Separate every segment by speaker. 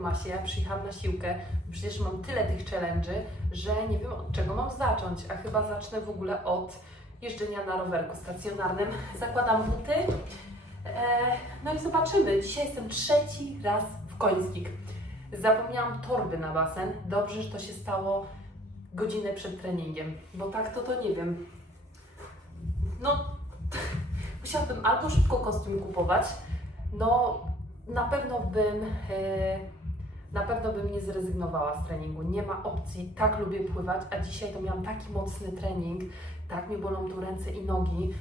Speaker 1: na 20 vlogmasie, ja przyjechałam na siłkę, przecież mam tyle tych challenge'y, że nie wiem od czego mam zacząć, a chyba zacznę w ogóle od jeżdżenia na rowerku stacjonarnym. Zakładam buty, e, no i zobaczymy. Dzisiaj jestem trzeci raz w Końskik. Zapomniałam torby na basen. Dobrze, że to się stało godzinę przed treningiem, bo tak to to nie wiem. No, musiałabym albo szybko kostium kupować, no na pewno bym e, na pewno bym nie zrezygnowała z treningu. Nie ma opcji, tak lubię pływać, a dzisiaj to miałam taki mocny trening, tak mi bolą tu ręce i nogi.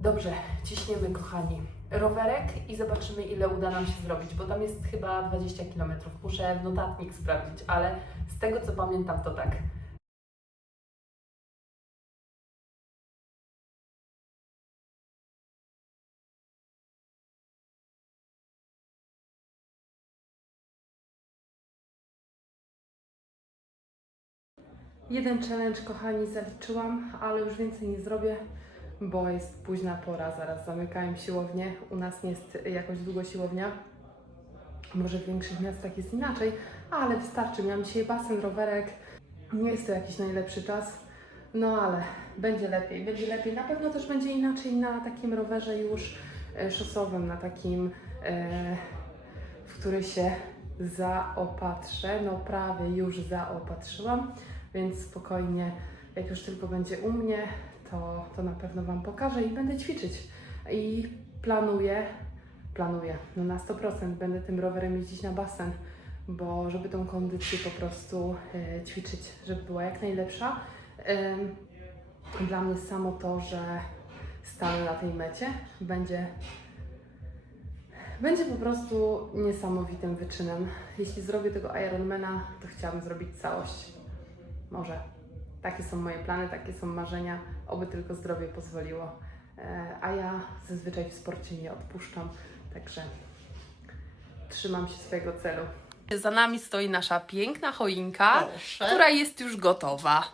Speaker 1: Dobrze, ciśniemy kochani. Rowerek i zobaczymy ile uda nam się zrobić, bo tam jest chyba 20 km. Muszę w notatnik sprawdzić, ale z tego co pamiętam to tak. Jeden challenge, kochani, zaliczyłam, ale już więcej nie zrobię, bo jest późna pora, zaraz zamykają siłownię. U nas nie jest jakoś długo siłownia. Może w większych miastach jest inaczej, ale wystarczy. Miałam dzisiaj basen, rowerek. Nie jest to jakiś najlepszy czas, no ale będzie lepiej. Będzie lepiej. Na pewno też będzie inaczej na takim rowerze już e, szosowym, na takim, e, w który się zaopatrzę. No prawie już zaopatrzyłam więc spokojnie, jak już tylko będzie u mnie, to, to na pewno Wam pokażę i będę ćwiczyć. I planuję, planuję, no na 100% będę tym rowerem jeździć na basen, bo żeby tą kondycję po prostu e, ćwiczyć, żeby była jak najlepsza. Em, dla mnie samo to, że stanę na tej mecie, będzie będzie po prostu niesamowitym wyczynem. Jeśli zrobię tego Ironmana, to chciałabym zrobić całość. Może. Takie są moje plany, takie są marzenia, oby tylko zdrowie pozwoliło. E, A ja zazwyczaj w sporcie nie odpuszczam, także trzymam się swojego celu. Za nami stoi nasza piękna choinka,
Speaker 2: Proszę.
Speaker 1: która jest już gotowa.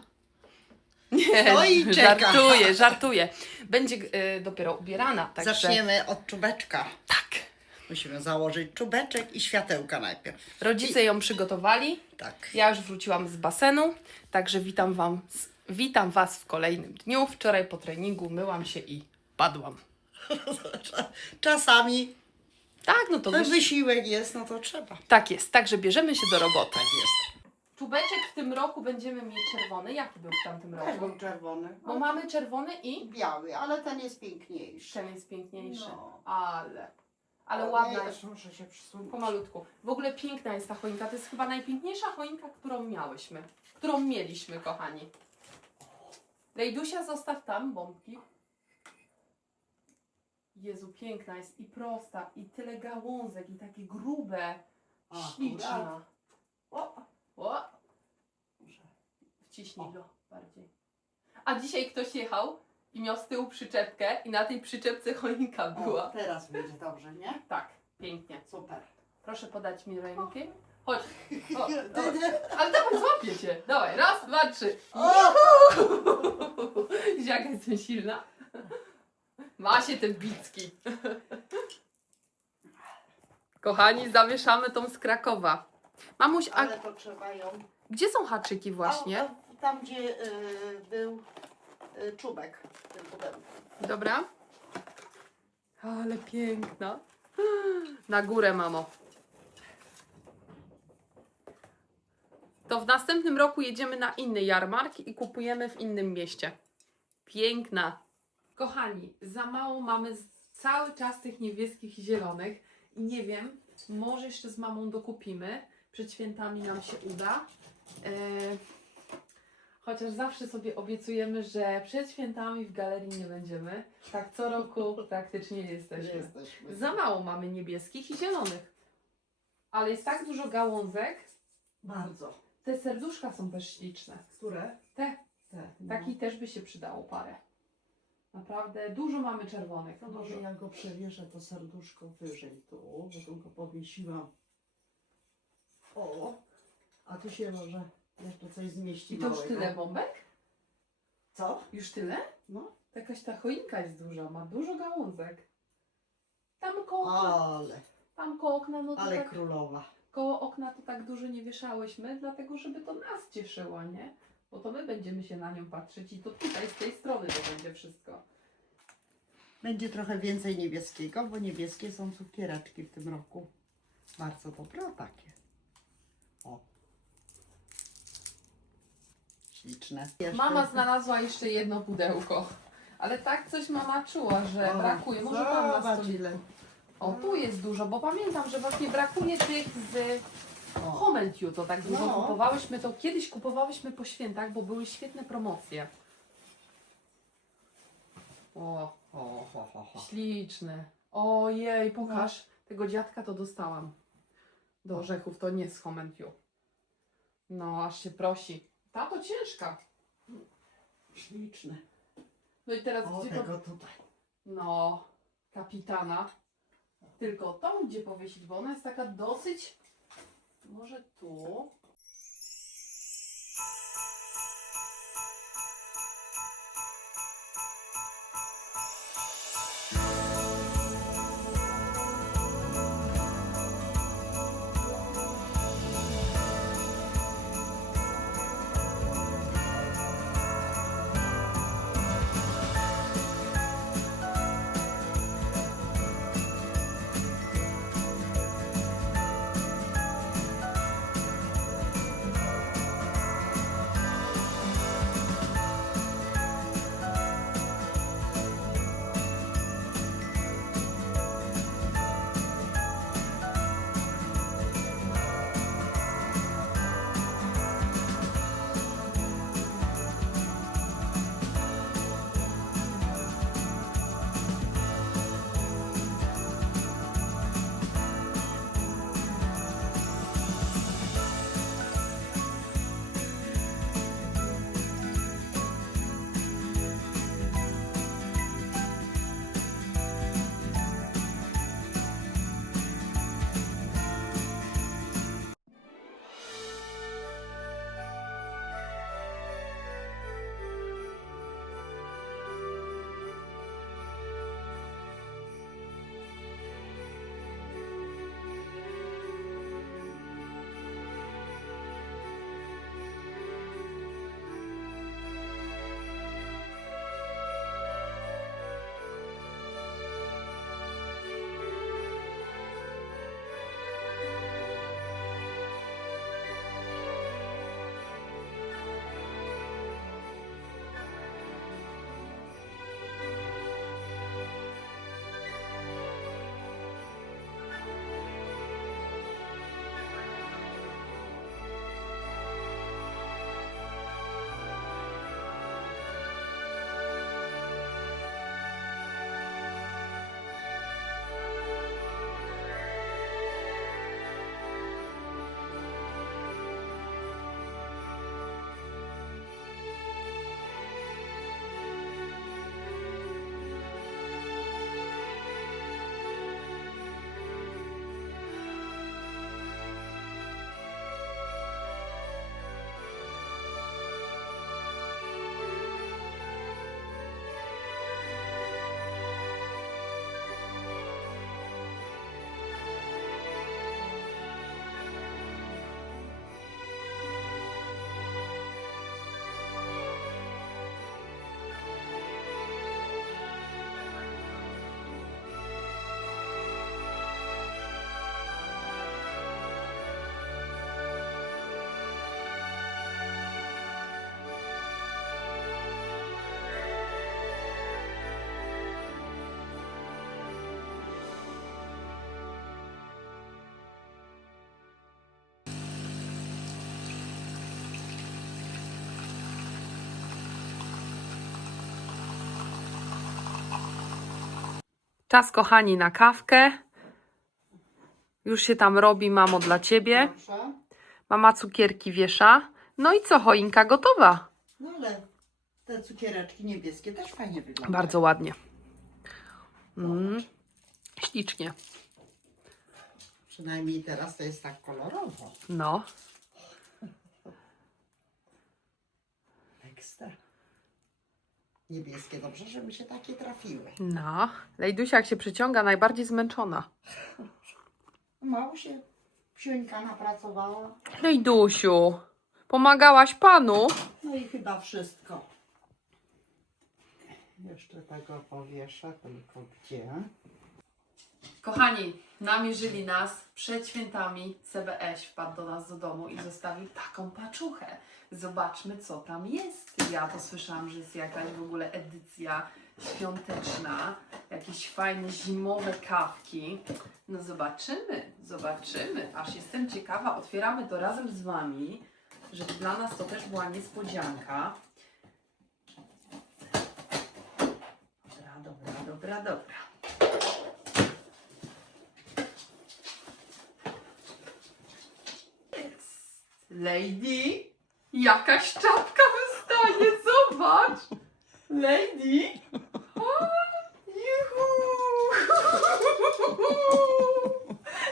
Speaker 1: Nie,
Speaker 2: Stoi i czeka.
Speaker 1: żartuję, żartuję. Będzie e, dopiero ubierana, także
Speaker 2: Zaczniemy od czubeczka.
Speaker 1: tak.
Speaker 2: Musimy założyć czubeczek i światełka najpierw.
Speaker 1: Rodzice ją przygotowali.
Speaker 2: Tak.
Speaker 1: Ja już wróciłam z basenu, także witam, wam, witam Was w kolejnym dniu. Wczoraj po treningu myłam się i padłam.
Speaker 2: Czasami
Speaker 1: Tak, no to
Speaker 2: no,
Speaker 1: wyś...
Speaker 2: wysiłek jest, no to trzeba.
Speaker 1: tak jest, także bierzemy się do roboty.
Speaker 2: Tak jest.
Speaker 1: Czubeczek w tym roku będziemy mieć czerwony. Jaki był w tamtym
Speaker 2: Też
Speaker 1: roku?
Speaker 2: był czerwony.
Speaker 1: Bo mamy czerwony i
Speaker 2: biały, ale ten jest piękniejszy.
Speaker 1: ten jest piękniejszy.
Speaker 2: No.
Speaker 1: Ale, ale
Speaker 2: O,
Speaker 1: ładna jest.
Speaker 2: muszę się przysunąć.
Speaker 1: Pomalutku. W ogóle piękna jest ta choinka. To jest chyba najpiękniejsza choinka, którą miałyśmy. Którą mieliśmy, kochani. Lejdusia, zostaw tam bombki. Jezu, piękna jest i prosta, i tyle gałązek, i takie grube,
Speaker 2: Akurat.
Speaker 1: śliczna. O, o, wciśnij go bardziej. A dzisiaj ktoś jechał i miał z tyłu przyczepkę i na tej przyczepce choinka
Speaker 2: O,
Speaker 1: była.
Speaker 2: teraz będzie dobrze, nie?
Speaker 1: Tak, pięknie.
Speaker 2: Super.
Speaker 1: Proszę podać mi rękę. Chodź. O, dawaj. Ale dawaj, złapię cię. Dawaj, raz, dwa, trzy.
Speaker 2: O!
Speaker 1: Widzisz, jaka jestem silna? Ma się ten bicki. Kochani, zawieszamy tą z Krakowa. Mamuś, a
Speaker 2: Ale to trzeba ją...
Speaker 1: gdzie są haczyki właśnie?
Speaker 2: A, a, tam, gdzie y, był czubek w tym pudełku.
Speaker 1: Dobra. Ale piękna. Na górę, mamo. To w następnym roku jedziemy na inny jarmark i kupujemy w innym mieście. Piękna. Kochani, za mało mamy cały czas tych niebieskich i zielonych. I nie wiem, może jeszcze z mamą dokupimy. Przed świętami nam się uda. E, Chociaż zawsze sobie obiecujemy, że przed świętami w galerii nie będziemy. Tak co roku praktycznie nie jesteśmy.
Speaker 2: Jesteśmy.
Speaker 1: Za mało mamy niebieskich i zielonych. Ale jest tak dużo gałązek.
Speaker 2: Bardzo.
Speaker 1: Te serduszka są też śliczne.
Speaker 2: Które?
Speaker 1: Te,
Speaker 2: Te. No.
Speaker 1: takich też by się przydało parę. Naprawdę dużo mamy czerwonych.
Speaker 3: To
Speaker 1: Dużo.
Speaker 3: może ja go przewieszę to serduszko wyżej tu, bo tu go powiesiłam. O, a tu się może jeszcze coś zmieści
Speaker 1: I to już
Speaker 3: małego.
Speaker 1: tyle bombek?
Speaker 3: Co?
Speaker 1: Już tyle?
Speaker 3: No.
Speaker 1: Jakaś ta choinka jest duża, ma dużo gałązek. Tam koło,
Speaker 2: Ale.
Speaker 1: Tam koło okna, no to
Speaker 3: Ale
Speaker 1: tak,
Speaker 3: królowa.
Speaker 1: koło okna to tak dużo nie wieszałyśmy, dlatego żeby to nas cieszyło, nie? Bo to my będziemy się na nią patrzeć i to tutaj z tej strony to będzie wszystko.
Speaker 3: Będzie trochę więcej niebieskiego, bo niebieskie są cukiereczki w tym roku. Bardzo dobre takie. O. Śliczne. Jeszcze-
Speaker 1: Mama znalazła jeszcze jedno pudełko. Ale tak coś mama czuła, że
Speaker 3: O,
Speaker 1: brakuje. Może pan
Speaker 3: zobacz,
Speaker 1: to...
Speaker 3: ile.
Speaker 1: O, tu jest dużo, bo pamiętam, że właśnie brakuje tych z
Speaker 3: O.
Speaker 1: To tak dużo
Speaker 3: No.
Speaker 1: kupowałyśmy. To kiedyś kupowałyśmy po świętach, bo były świetne promocje. O,
Speaker 3: O, ho, ho, ho.
Speaker 1: śliczne. Ojej, pokaż. Tego dziadka to dostałam. Do orzechów, to nie z Home and You. No, aż się prosi. Ta to ciężka.
Speaker 3: Śliczne.
Speaker 1: No i teraz
Speaker 3: O,
Speaker 1: gdzie to...
Speaker 3: tego tutaj.
Speaker 1: No, kapitana. Tylko tą gdzie powiesić, bo ona jest taka dosyć. Może tu. Czas, kochani, na kawkę. Już się tam robi, mamo, dla ciebie.
Speaker 3: Proszę.
Speaker 1: Mama cukierki wiesza. No i co, choinka gotowa?
Speaker 3: No ale te cukiereczki niebieskie też fajnie wyglądają.
Speaker 1: Bardzo ładnie. Mm, ślicznie.
Speaker 3: Przynajmniej teraz to jest tak kolorowo.
Speaker 1: No.
Speaker 3: Ekstra. Niebieskie, dobrze, żeby się takie trafiły.
Speaker 1: No. Lejdusia, jak się przyciąga, najbardziej zmęczona.
Speaker 3: Mało się psiuńka napracowała.
Speaker 1: Lejdusiu, pomagałaś panu?
Speaker 3: No i chyba wszystko. Jeszcze tego powieszę, tylko gdzie?
Speaker 1: Kochani, namierzyli nas przed świętami. CBS wpadł do nas do domu i zostawił taką paczuchę. Zobaczmy, co tam jest. Ja to słyszałam, że jest jakaś w ogóle edycja świąteczna. Jakieś fajne zimowe kawki. No zobaczymy, zobaczymy. Aż jestem ciekawa. Otwieramy to razem z Wami, żeby dla nas to też była niespodzianka. Dobra, dobra, dobra, dobra. Lady, jakaś czapka wystaje, zobacz! Lady! O, juhu!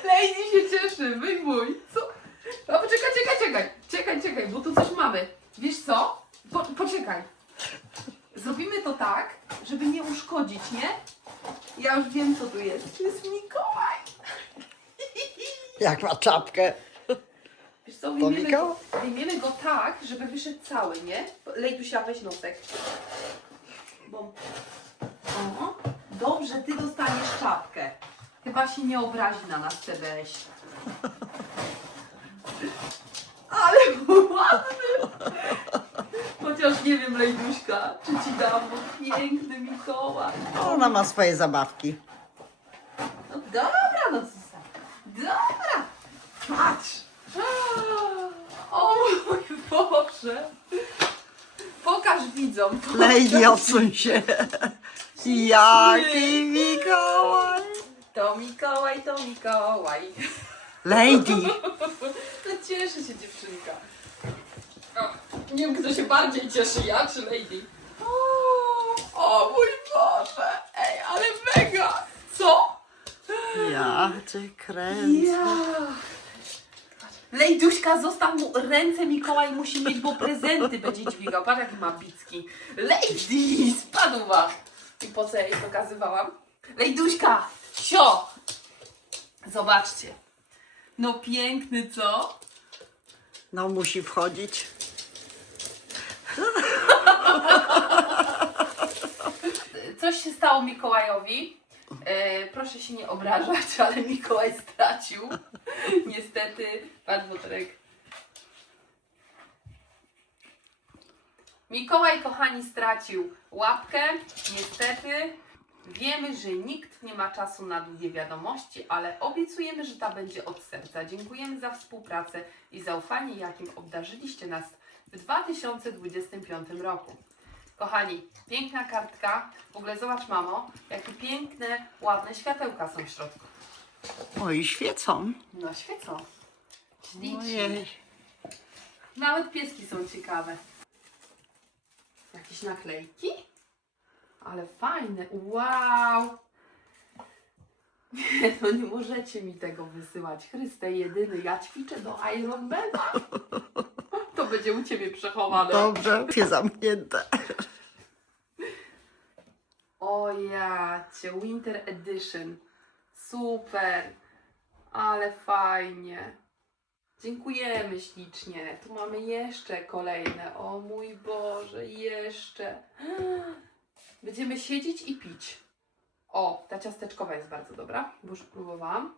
Speaker 1: Lady się cieszy, wyjmuj! Co? A poczekaj, czekaj, czekaj, czekaj, czekaj, bo tu coś mamy. Wiesz co? Po, poczekaj. Zrobimy to tak, żeby nie uszkodzić, nie? Ja już wiem, co tu jest. To jest Mikołaj.
Speaker 3: Jak ma czapkę?
Speaker 1: Wiesz co,
Speaker 3: To Mikołaj?
Speaker 1: Wyjmiemy go tak, żeby wyszedł cały, nie? Lejdusia, weź nosek. Bo... O, dobrze, ty dostaniesz czapkę. Chyba się nie obrazi na nas CBS. Ale ładny! Chociaż nie wiem, Lejduśka, czy ci dam, bo piękny Mikołaj.
Speaker 3: Ona ma swoje zabawki.
Speaker 1: No dobra, no co za... Dobra! Patrz! O mój Boże! Pokaż widzom.
Speaker 3: Lady, odsuń się. Jaki Mikołaj.
Speaker 1: To Mikołaj, to Mikołaj.
Speaker 3: Lady.
Speaker 1: No cieszy się dziewczynka. O, nie wiem, kto się bardziej cieszy, ja czy Lady. O, o mój Boże! Ej, ale mega! Co?
Speaker 3: Ja cię kręcę.
Speaker 1: Ja. Lejduśka, zostaw mu ręce, Mikołaj musi mieć, bo prezenty będzie dźwigał. Patrz jaki ma bicki. Lady, spadła. I po co ja jej pokazywałam? Lejduśka, sio. Zobaczcie. No piękny, co?
Speaker 3: No musi wchodzić.
Speaker 1: Coś się stało Mikołajowi. E, proszę się nie obrażać, ale Mikołaj stracił. Niestety, pan Butrek. Mikołaj, kochani, stracił łapkę. Niestety. Wiemy, że nikt nie ma czasu na długie wiadomości, ale obiecujemy, że ta będzie od serca. Dziękujemy za współpracę i zaufanie, jakim obdarzyliście nas w 2025 roku. Kochani, piękna kartka. W ogóle zobacz, mamo, jakie piękne, ładne światełka są w środku.
Speaker 3: Oj, świecą.
Speaker 1: No świecą. Ślicznie.
Speaker 3: Ojej.
Speaker 1: Nawet pieski są ciekawe. Jakieś naklejki? Ale fajne. Wow! Nie, no nie możecie mi tego wysyłać. Chryste jedyny, ja ćwiczę do Ironmana. Będzie u Ciebie przechowane.
Speaker 3: Dobrze, jest zamknięte.
Speaker 1: O jacie, Winter Edition. Super. Ale fajnie. Dziękujemy ślicznie. Tu mamy jeszcze kolejne. O mój Boże, jeszcze. Będziemy siedzieć i pić. O, ta ciasteczkowa jest bardzo dobra, bo już próbowałam.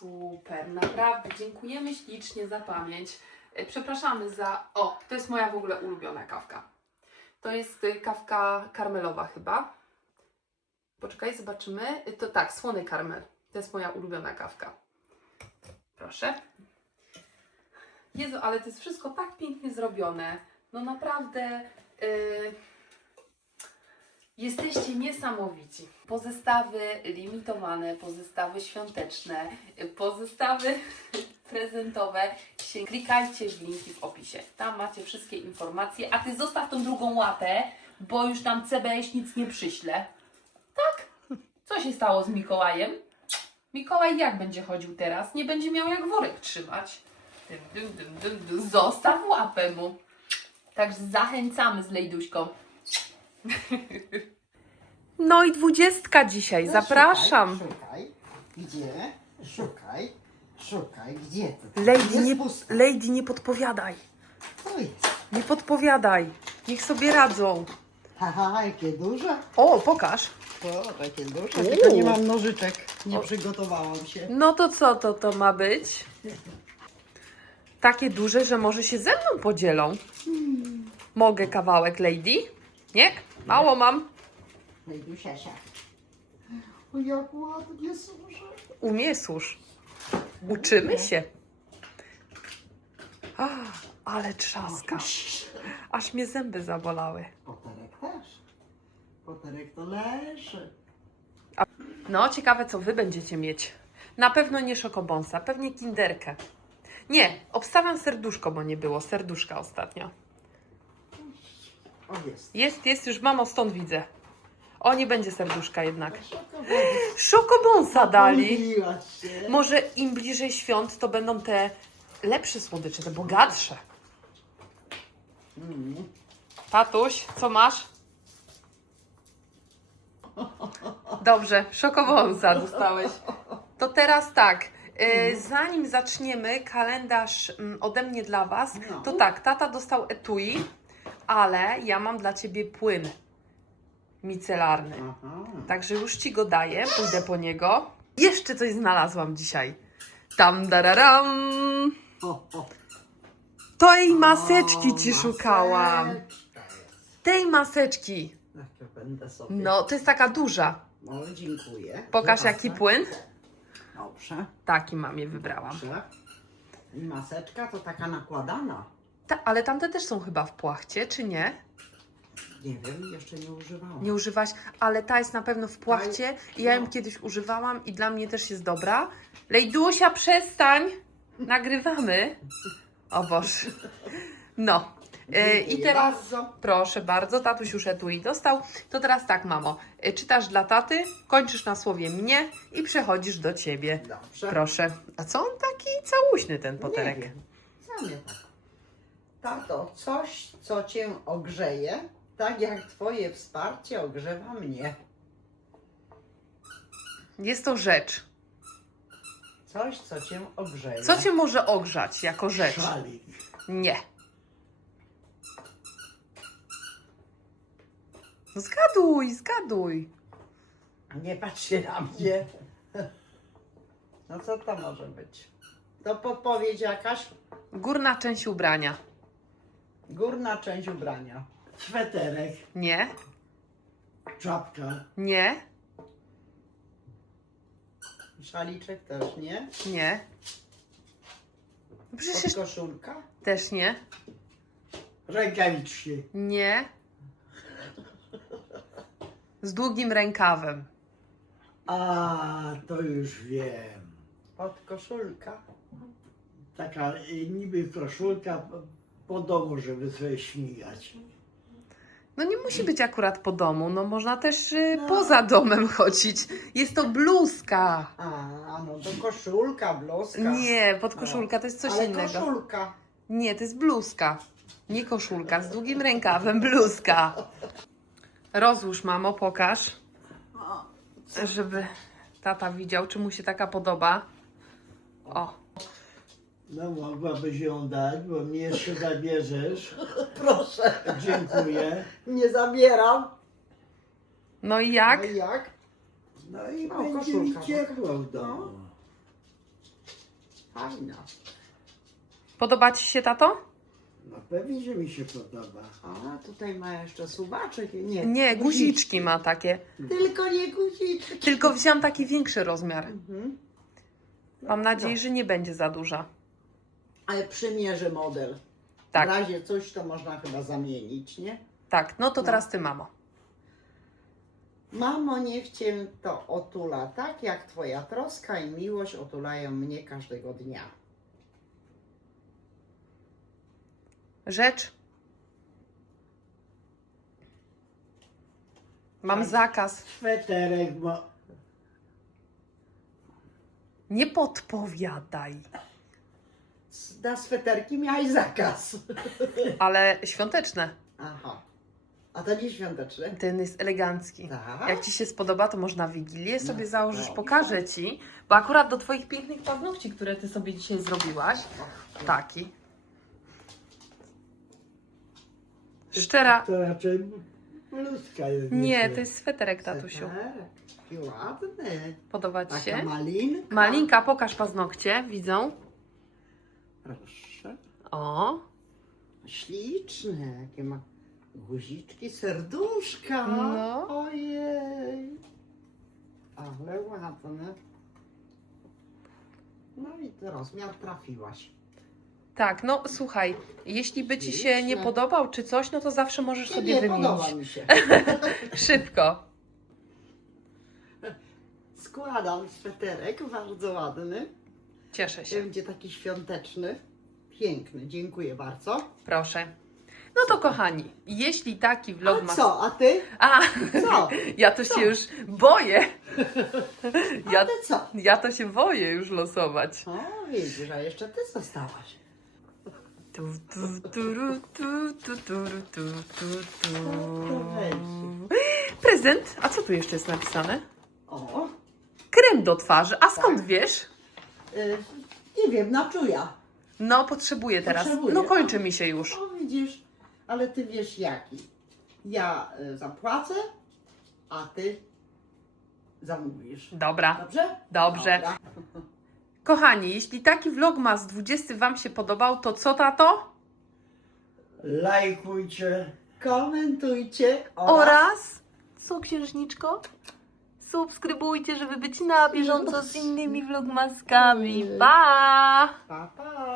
Speaker 1: Super, naprawdę dziękujemy ślicznie za pamięć. E, Przepraszamy za. O, to jest moja w ogóle ulubiona kawka. To jest y, kawka karmelowa chyba. Poczekaj, zobaczymy. Y, To tak, słony karmel. To jest moja ulubiona kawka. Proszę. Jezu, ale to jest wszystko tak pięknie zrobione. No naprawdę. y, Jesteście niesamowici. Pozestawy limitowane, pozestawy świąteczne, pozestawy prezentowe. Klikajcie w linki w opisie. Tam macie wszystkie informacje. A ty zostaw tą drugą łapę, bo już tam CBS nic nie przyśle. Tak? Co się stało z Mikołajem? Mikołaj jak będzie chodził teraz? Nie będzie miał jak worek trzymać. Dym, dym, dym, dym, dym. Zostaw łapę mu. Także zachęcamy z Lejduśką. No i dwudziestka dzisiaj, zapraszam.
Speaker 3: Szukaj, szukaj. Gdzie? Szukaj. Szukaj. Gdzie to?
Speaker 1: Lady
Speaker 3: Jest
Speaker 1: nie. Lady, nie podpowiadaj.
Speaker 3: To jest.
Speaker 1: Nie podpowiadaj. Niech sobie radzą.
Speaker 3: Haha, jakie duże.
Speaker 1: O, pokaż.
Speaker 3: O, takie duże. Tylko nie mam nożyczek. Nie przygotowałam się.
Speaker 1: No to co to to ma być? Takie duże, że może się ze mną podzielą. Mogę kawałek, Lady? Nie? Mało mam.
Speaker 3: No i dusiasia. O, jak ładnie służy.
Speaker 1: Umie susz. Uczymy się. A, ale trzaska. Aż mnie zęby zabolały.
Speaker 3: Poterek też. Poterek to leży.
Speaker 1: No, ciekawe co wy będziecie mieć. Na pewno nie szokobonsa, pewnie kinderkę. Nie, obstawiam serduszko, bo nie było serduszka ostatnio.
Speaker 3: O, jest.
Speaker 1: Jest, jest, już mamo stąd widzę. O, nie będzie serduszka jednak. Szokobonsa dali.
Speaker 3: Pomyliłaś się.
Speaker 1: Może im bliżej świąt to będą te lepsze słodycze, te bogatsze.
Speaker 3: Mm.
Speaker 1: Tatuś, co masz? Dobrze, szokowąsa dostałeś. To teraz tak, y, zanim zaczniemy kalendarz mm, ode mnie dla Was,
Speaker 3: No.
Speaker 1: to tak, tata dostał etui, ale ja mam dla Ciebie płyn micelarny.
Speaker 3: Aha.
Speaker 1: Także już Ci go daję, pójdę po niego. Jeszcze coś znalazłam dzisiaj. Tam dararam.
Speaker 3: O, o.
Speaker 1: Tej maseczki Ci szukałam. Tej maseczki.
Speaker 3: Jak ja będę sobie.
Speaker 1: No, to jest taka duża.
Speaker 3: No, dziękuję.
Speaker 1: Pokaż
Speaker 3: Zobaczę.
Speaker 1: jaki płyn.
Speaker 3: Dobrze,
Speaker 1: Taki mamie wybrałam.
Speaker 3: dobrze. I maseczka to taka nakładana.
Speaker 1: Ta, ale tamte też są chyba w płachcie, czy nie?
Speaker 3: Nie wiem, jeszcze nie używałam.
Speaker 1: Nie używaś, ale ta jest na pewno w płachcie. I ja ją
Speaker 3: no.
Speaker 1: kiedyś używałam i dla mnie też jest dobra. Lejdusia, przestań! Nagrywamy. O Boże. No. E, I
Speaker 3: Dziękuję
Speaker 1: teraz,
Speaker 3: bardzo.
Speaker 1: proszę bardzo, tatuś już etui dostał. To teraz tak, mamo. E, Czytasz dla taty, kończysz na słowie mnie i przechodzisz do ciebie.
Speaker 3: Dobrze.
Speaker 1: Proszę. A co on taki całuśny, ten
Speaker 3: Nie
Speaker 1: poterek?
Speaker 3: wiem. Sam nie tak. Tato, coś, co cię ogrzeje, tak jak twoje wsparcie ogrzewa mnie.
Speaker 1: Jest to rzecz.
Speaker 3: Coś, co cię ogrzeje.
Speaker 1: Co cię może ogrzać jako rzecz?
Speaker 3: Szalik.
Speaker 1: Nie. No zgaduj, zgaduj.
Speaker 3: Nie patrz się na mnie. No co to może być? To podpowiedź jakaś?
Speaker 1: Górna część ubrania.
Speaker 3: Górna część ubrania. Sweterek,
Speaker 1: Nie,
Speaker 3: czapka,
Speaker 1: nie,
Speaker 3: szaliczek też nie.
Speaker 1: nie. No Przecież
Speaker 3: Podkoszulka.
Speaker 1: też nie,
Speaker 3: Rękawiczki.
Speaker 1: nie. Z długim rękawem.
Speaker 4: A, to już wiem.
Speaker 3: Podkoszulka.
Speaker 4: Taka y, niby koszulka po domu, żeby sobie śmigać.
Speaker 1: No nie musi być akurat po domu, no można też y, poza domem chodzić. Jest to bluzka.
Speaker 3: A, no to koszulka, bluzka.
Speaker 1: Nie, podkoszulka to jest coś
Speaker 3: Ale
Speaker 1: innego.
Speaker 3: koszulka.
Speaker 1: Nie, to jest bluzka. Nie koszulka, z długim rękawem, bluzka. Rozłóż, mamo, pokaż,
Speaker 3: O,
Speaker 1: żeby tata widział, czy mu się taka podoba. O,
Speaker 4: No mogłabyś ją dać, bo mnie jeszcze zabierzesz.
Speaker 3: proszę.
Speaker 4: Dziękuję.
Speaker 3: Nie zabieram.
Speaker 1: no i jak?
Speaker 3: No i jak?
Speaker 4: No i
Speaker 3: O,
Speaker 4: będzie mi
Speaker 3: koszulka.
Speaker 4: ciepło w domu.
Speaker 3: Fajna.
Speaker 1: Podoba Ci się, tato?
Speaker 4: No pewnie, że mi się podoba.
Speaker 3: A, tutaj ma jeszcze suwaczek. Nie,
Speaker 1: Nie, guziczki ma takie.
Speaker 3: Tylko nie guziczki.
Speaker 1: Tylko wziąłam taki większy rozmiar.
Speaker 3: Mhm.
Speaker 1: Mam nadzieję, że nie będzie za duża.
Speaker 3: Ale przymierzę model. W
Speaker 1: Tak,
Speaker 3: razie coś to można chyba zamienić, nie?
Speaker 1: tak. No to
Speaker 3: No.
Speaker 1: teraz Ty, mamo.
Speaker 3: Mamo, niech Cię to otula tak, jak Twoja troska i miłość otulają mnie każdego dnia.
Speaker 1: Rzecz. Mam zakaz.
Speaker 4: Sweterek, bo
Speaker 1: Nie podpowiadaj.
Speaker 3: Na sweterki miałeś zakaz.
Speaker 1: Ale świąteczne.
Speaker 3: Aha. A to nie świąteczny?
Speaker 1: Ten jest elegancki.
Speaker 3: Tak.
Speaker 1: Jak Ci się spodoba, to można Wigilię sobie
Speaker 3: No,
Speaker 1: założyć,
Speaker 3: dobrze.
Speaker 1: pokażę Ci, bo akurat do Twoich pięknych paznokci, które Ty sobie dzisiaj zrobiłaś, taki. Szczera.
Speaker 4: To raczej bluzka jest.
Speaker 1: Nie,
Speaker 4: myślę.
Speaker 1: to jest sweterek, tatusiu.
Speaker 3: Super. Jaki ładny.
Speaker 1: Podoba Ci
Speaker 3: Taka
Speaker 1: się?
Speaker 3: malinka.
Speaker 1: Malinka, pokaż paznokcie, widzą?
Speaker 3: Proszę.
Speaker 1: O,
Speaker 3: Śliczne. Jakie ma guziczki, serduszka.
Speaker 1: No.
Speaker 3: Ojej. Ale ładne. No i rozmiar trafiłaś.
Speaker 1: tak, no słuchaj, jeśli by Ci się nie
Speaker 3: Śliczne.
Speaker 1: podobał czy coś, no to zawsze możesz sobie
Speaker 3: nie
Speaker 1: wymienić.
Speaker 3: podoba mi się.
Speaker 1: Szybko.
Speaker 3: Składam sweterek, bardzo ładny.
Speaker 1: Cieszę się.
Speaker 3: Będzie taki świąteczny. Piękny, dziękuję bardzo.
Speaker 1: Proszę. No to kochani, jeśli taki vlog
Speaker 3: A
Speaker 1: ma...
Speaker 3: co, a ty?
Speaker 1: A,
Speaker 3: Co?
Speaker 1: ja to się już boję.
Speaker 3: A
Speaker 1: Ja,
Speaker 3: ty co?
Speaker 1: ja to się boję już losować.
Speaker 3: O, widzisz, a jeszcze ty zostałaś.
Speaker 1: Tu, tu, turu, tu, tu, turu, tu, tu, tu. Prezent. A co tu jeszcze jest napisane?
Speaker 3: O,
Speaker 1: Krem do twarzy. A skąd
Speaker 3: Tak.
Speaker 1: wiesz?
Speaker 3: Y, nie wiem, na czuja.
Speaker 1: No, potrzebuję teraz.
Speaker 3: Potrzebuję.
Speaker 1: No, kończy mi się już.
Speaker 3: O, widzisz, ale ty wiesz jaki. Ja y, zapłacę, a ty zamówisz.
Speaker 1: Dobra.
Speaker 3: Dobrze?
Speaker 1: Dobrze.
Speaker 3: Dobra.
Speaker 1: Kochani, jeśli taki vlogmas 20 Wam się podobał, to co tato?
Speaker 4: Lajkujcie.
Speaker 3: Komentujcie
Speaker 1: Oraz co księżniczko? Subskrybujcie, żeby być na bieżąco z innymi vlogmaskami. Pa!
Speaker 3: Pa, pa.